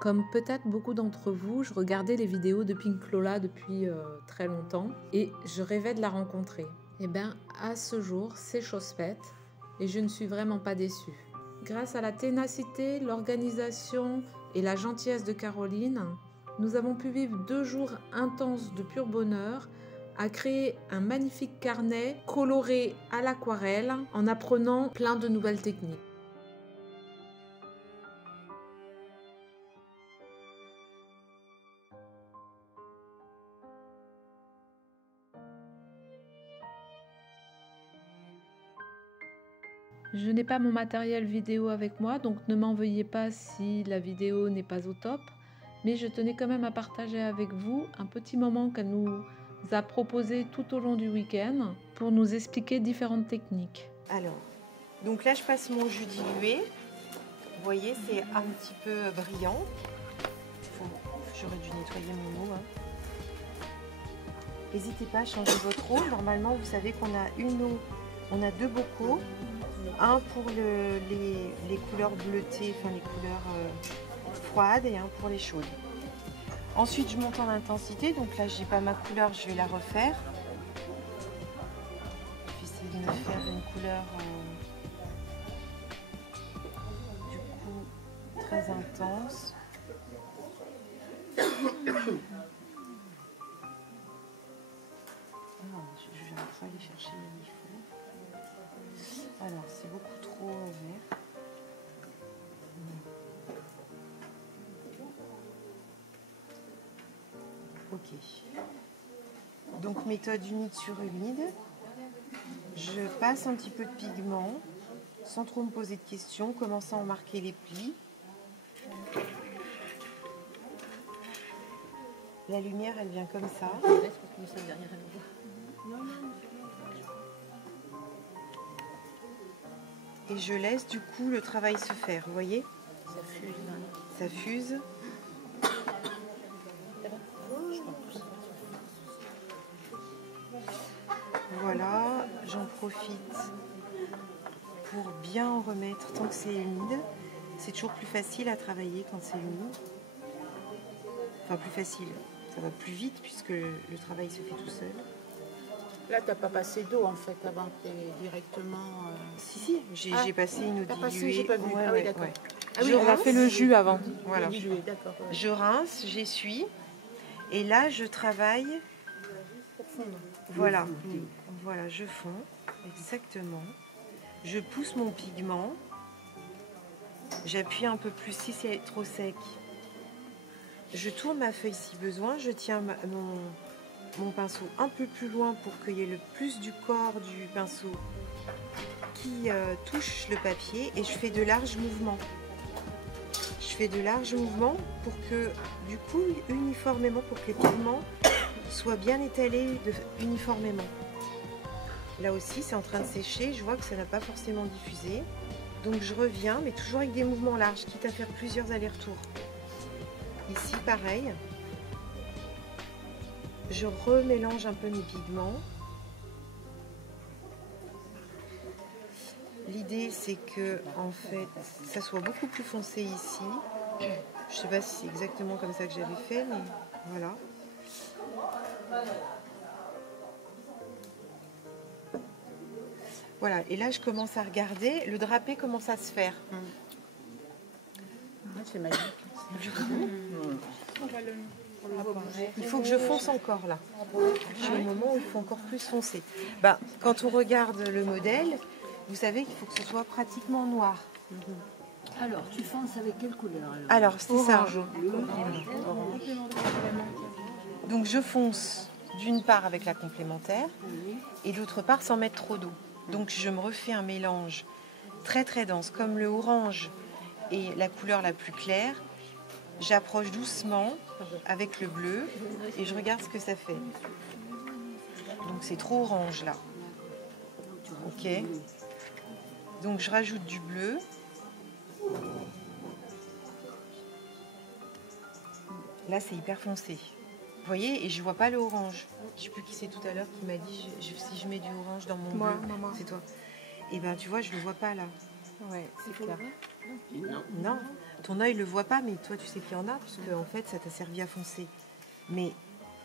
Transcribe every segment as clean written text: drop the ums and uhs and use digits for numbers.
Comme peut-être beaucoup d'entre vous, je regardais les vidéos de Pink Lola depuis très longtemps et je rêvais de la rencontrer. Et bien, à ce jour, c'est chose faite et je ne suis vraiment pas déçue. Grâce à la ténacité, l'organisation et la gentillesse de Caroline, nous avons pu vivre 2 jours intenses de pur bonheur à créer un magnifique carnet coloré à l'aquarelle en apprenant plein de nouvelles techniques. Je n'ai pas mon matériel vidéo avec moi, donc ne m'en veuillez pas si la vidéo n'est pas au top. Mais je tenais quand même à partager avec vous un petit moment qu'elle nous a proposé tout au long du week-end pour nous expliquer différentes techniques. Alors, donc là je passe mon jus dilué. Vous voyez, c'est un petit peu brillant. J'aurais dû nettoyer mon eau. N'hésitez pas à changer votre eau. Normalement, vous savez qu'on a une eau, on a 2 bocaux. Un pour les couleurs bleutées, enfin les couleurs froides, et un pour les chaudes. Ensuite, je monte en intensité. Donc là, j'ai pas ma couleur, je vais la refaire. Je vais essayer de me faire une couleur du coup très intense. Je vais aller chercher il faut. Alors, c'est beaucoup trop vert. Ok. Donc, méthode humide sur humide. Je passe un petit peu de pigment, sans trop me poser de questions, commençant à en marquer les plis. La lumière, elle vient comme ça. Et je laisse du coup le travail se faire, vous voyez? Ça fuse. Voilà, j'en profite pour bien en remettre tant que c'est humide. C'est toujours plus facile à travailler quand c'est humide. Enfin, plus facile, ça va plus vite puisque le travail se fait tout seul. Là, tu n'as pas passé d'eau en fait avant, tu es directement. Si, j'ai passé une eau diluée. J'ai pas vu. Ouais, ah oui, d'accord. ouais. Ah oui, on a fait le jus avant. Voilà. Dilué, d'accord. Ouais. Je rince, j'essuie. Et là, je travaille. Pour fondre. Voilà. Voilà, je fonds. Exactement. Je pousse mon pigment. J'appuie un peu plus si c'est trop sec. Je tourne ma feuille si besoin. Je tiens mon pinceau un peu plus loin pour qu'il y ait le plus du corps du pinceau qui touche le papier, et je fais de larges mouvements. Je fais de larges mouvements pour que, du coup, uniformément, pour que les pigments soient bien étalés uniformément. Là aussi, c'est en train de sécher. Je vois que ça n'a pas forcément diffusé. Donc je reviens, mais toujours avec des mouvements larges, quitte à faire plusieurs allers-retours. Ici, pareil. Je remélange un peu mes pigments. L'idée, c'est que en fait, ça soit beaucoup plus foncé ici. Je sais pas si c'est exactement comme ça que j'avais fait, mais voilà. Voilà, et là, je commence à regarder. Le drapé commence à se faire. C'est magique. Il faut que je fonce encore là. J'ai un moment où il faut encore plus foncer. Bah, quand on regarde le modèle, vous savez qu'il faut que ce soit pratiquement noir. Alors, tu fonces avec quelle couleur? Alors, c'est ça. Bleu. Donc, je fonce d'une part avec la complémentaire et d'autre part sans mettre trop d'eau. Donc, je me refais un mélange très très dense, comme le orange et la couleur la plus claire. J'approche doucement avec le bleu et je regarde ce que ça fait. Donc c'est trop orange là. Ok. Donc je rajoute du bleu. Là c'est hyper foncé. Vous voyez, et je vois pas le orange. Je sais plus qui c'est tout à l'heure qui m'a dit si je mets du orange dans mon bleu. Maman. C'est toi. Et ben tu vois, je le vois pas là. Ouais, c'est clair. Non, ton œil le voit pas, mais toi tu sais qu'il y en a, parce que en fait ça t'a servi à foncer. Mais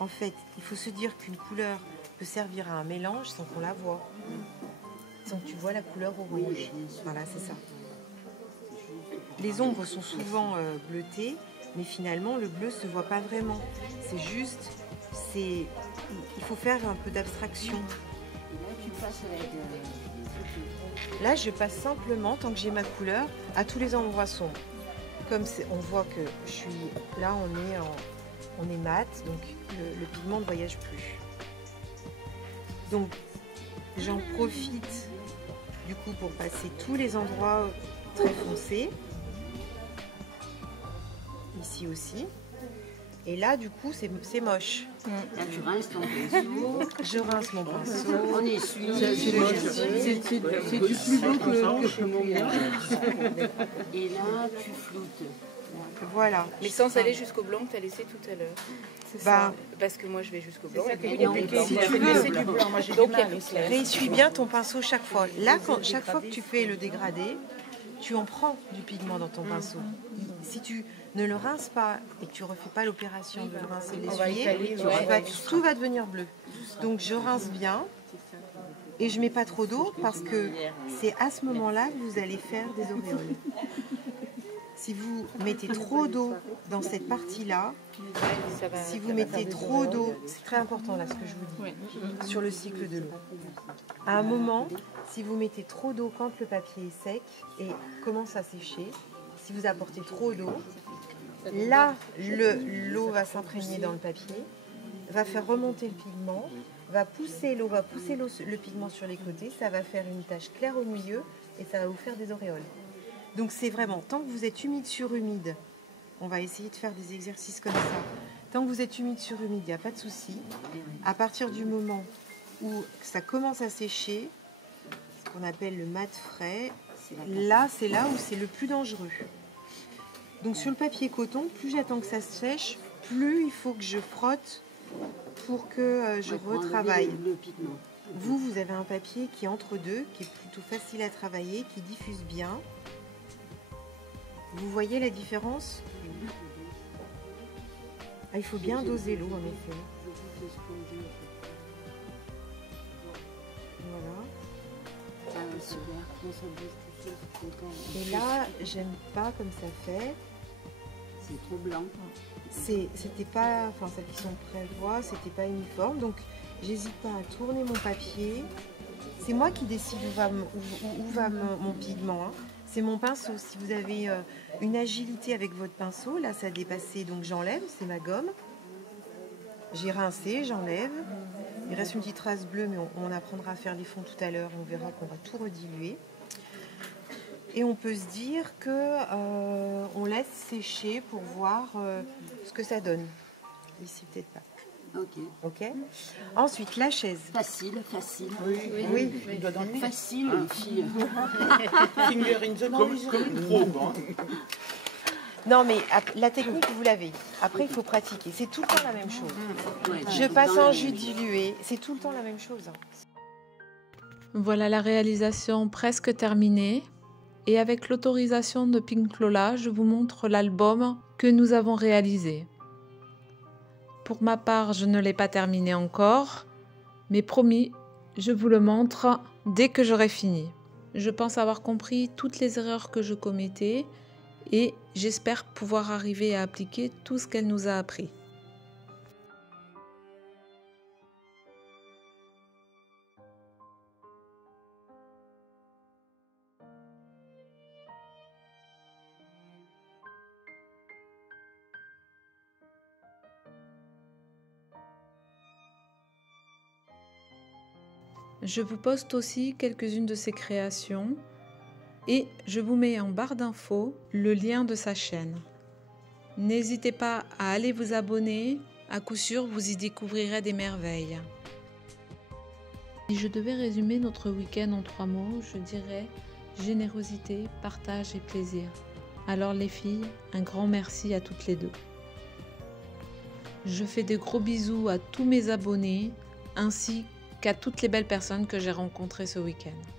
en fait, il faut se dire qu'une couleur peut servir à un mélange sans qu'on la voie. Sans que tu vois la couleur orange. Voilà, c'est ça. Les ombres sont souvent bleutées, mais finalement le bleu se voit pas vraiment. C'est juste, il faut faire un peu d'abstraction. Et là, tu passes avec... Là, je passe simplement, tant que j'ai ma couleur, à tous les endroits sombres. Comme on voit que je suis là, on est mat, donc le pigment ne voyage plus. Donc, j'en profite du coup pour passer tous les endroits très foncés. Ici aussi. Et là, du coup, c'est moche. Là, tu rinces ton pinceau. Je rince mon pinceau. On essuie. C'est du plus beau que mon bien. Et là, tu floutes. Voilà. Mais sans aller jusqu'au blanc que tu as laissé tout à l'heure. Bah, Parce que moi je vais jusqu'au blanc. si tu veux, donc réessuie bien ton pinceau chaque fois. Là, chaque fois que tu fais le dégradé, tu en prends du pigment dans ton pinceau. Si tu ne le rinces pas et que tu ne refais pas l'opération de le rincer, de l'essuyer, tout va devenir bleu. Donc je rince bien et je mets pas trop d'eau parce que c'est à ce moment-là que vous allez faire des auréoles. Si vous mettez trop d'eau dans cette partie-là, si vous mettez trop d'eau, c'est très important là ce que je vous dis, sur le cycle de l'eau. À un moment, si vous mettez trop d'eau quand le papier est sec et commence à sécher, si vous apportez trop d'eau, là, l'eau va s'imprégner dans le papier, va faire remonter le pigment, va pousser le pigment sur les côtés, ça va faire une tache claire au milieu et ça va vous faire des auréoles. Donc c'est vraiment, tant que vous êtes humide sur humide, on va essayer de faire des exercices comme ça. Tant que vous êtes humide sur humide, il n'y a pas de souci. À partir du moment où ça commence à sécher, ce qu'on appelle le mat frais, là c'est là où c'est le plus dangereux. Donc sur le papier coton, plus j'attends que ça sèche, plus il faut que je frotte pour que je retravaille. Vous avez un papier qui est entre deux, qui est plutôt facile à travailler, qui diffuse bien. Vous voyez la différence? Il faut bien doser l'eau en effet. Voilà. Et là, j'aime pas comme ça fait. C'est trop blanc. C'était pas, enfin celles qui sont près voient, c'était pas uniforme. Donc j'hésite pas à tourner mon papier. C'est moi qui décide où va mon pigment. Hein. C'est mon pinceau. Si vous avez une agilité avec votre pinceau, là ça a dépassé, donc j'enlève, c'est ma gomme. J'ai rincé, j'enlève. Il reste une petite trace bleue, mais on apprendra à faire les fonds tout à l'heure. On verra qu'on va tout rediluer. Et on peut se dire que on laisse sécher pour voir ce que ça donne. Ici peut-être pas. Ok. Ensuite, la chaise. Facile. Oui. Facile, les filles. Finger in the noise. Comme une probe. Non, mais la technique, vous l'avez. Après, il faut pratiquer. C'est tout le temps la même chose. Ouais, Je passe en jus dilué. C'est tout le temps la même chose. Voilà la réalisation presque terminée. Et avec l'autorisation de Pink Lola, je vous montre l'album que nous avons réalisé. Pour ma part, je ne l'ai pas terminé encore, mais promis, je vous le montre dès que j'aurai fini. Je pense avoir compris toutes les erreurs que je commettais et j'espère pouvoir arriver à appliquer tout ce qu'elle nous a appris. Je vous poste aussi quelques-unes de ses créations et je vous mets en barre d'infos le lien de sa chaîne. N'hésitez pas à aller vous abonner, à coup sûr vous y découvrirez des merveilles. Si je devais résumer notre week-end en 3 mots, je dirais générosité, partage et plaisir. Alors les filles, un grand merci à toutes les deux. Je fais de gros bisous à tous mes abonnés ainsi qu'à toutes les belles personnes que j'ai rencontrées ce week-end.